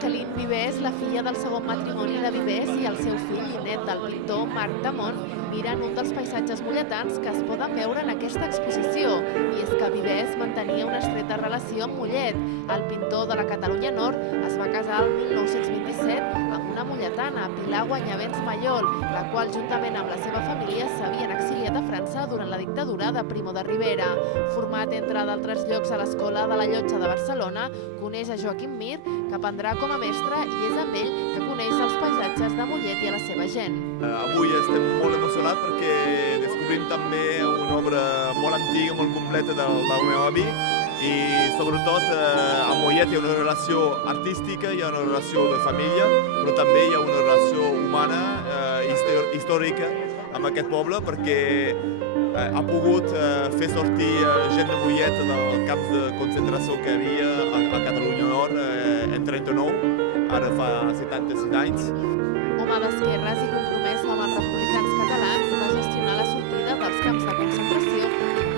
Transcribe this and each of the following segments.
Jacqueline Vives, la filla del segon matrimoni de Vives i el seu fill i net del pintor Marc Damont, miren un dels paisatges molletans que es poden veure en aquesta exposició. I és que Vives mantenia una estreta relació amb Mollet. El pintor de la Catalunya Nord es va casar el 1927 amb una molletana, Pilar Guanyavents Mallol, la qual, juntament amb la seva família, s'havien exiliat a França durant la dictadura de Primo de Rivera. Format, entre d'altres llocs, a l'Escola de la Llotja de Barcelona, coneix a Joaquim Mir, que aprendrà com a mestre, i és amb ell que coneix els paisatges de Mollet i a la seva gent. Avui estem molt emocionats perquè descobrim també una obra molt antiga, molt completa del meu avi, i sobretot a Mollet hi ha una relació artística, hi ha una relació de família, però també hi ha una relació humana, històrica, amb aquest poble, perquè ha pogut fer sortir gent de Mollet dels camps de concentració que hi havia a Catalunya Nord en 39, ara fa 76 anys. Home d'esquerres i compromès amb els republicans catalans, va gestionar la sortida dels camps de concentració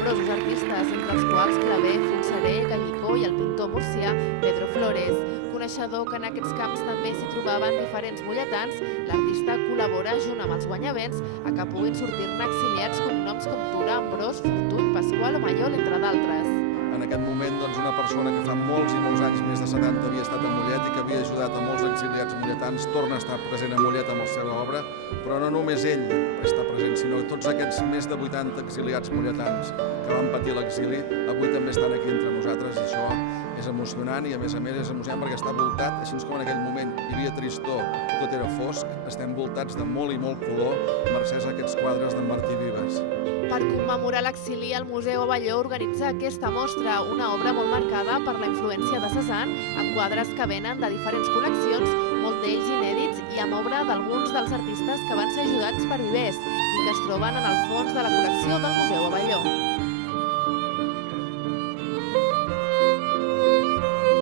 nombrosos artistes, entre els quals Clavé, Fonseré, Gallicó i el pintor murcià Pedro Flores. Coneixedor que en aquests camps també s'hi trobaven diferents molletans, l'artista col·labora junt amb els guanyavents a que puguin sortir-ne exiliats cognoms com Tura, Ambrós, Fortuny, Pasqual o Mallol, entre d'altres. En aquest moment, una persona que fa molts i molts anys, més de 70, havia estat a Mollet i que havia ajudat a molts exiliats molletans, torna a estar present a Mollet amb la seva obra, però no només ell està present, sinó tots aquests més de 80 exiliats molletans que van patir l'exili, avui també estan aquí entre nosaltres, i això és emocionant, i a més és emocionant perquè està voltat, així com en aquell moment hi havia tristor, tot era fosc, estem voltats de molt i molt color, mercès a aquests quadres d'en Martí Vives. Per commemorar l'exili, el Museu Abelló organitza aquesta mostra, una obra molt marcada per la influència de Cézanne, amb quadres que venen de diferents col·leccions, molts d'ells inèdits i amb obra d'alguns dels artistes que van ser ajudats per Vives i que es troben en el fons de la col·lecció del Museu Abelló.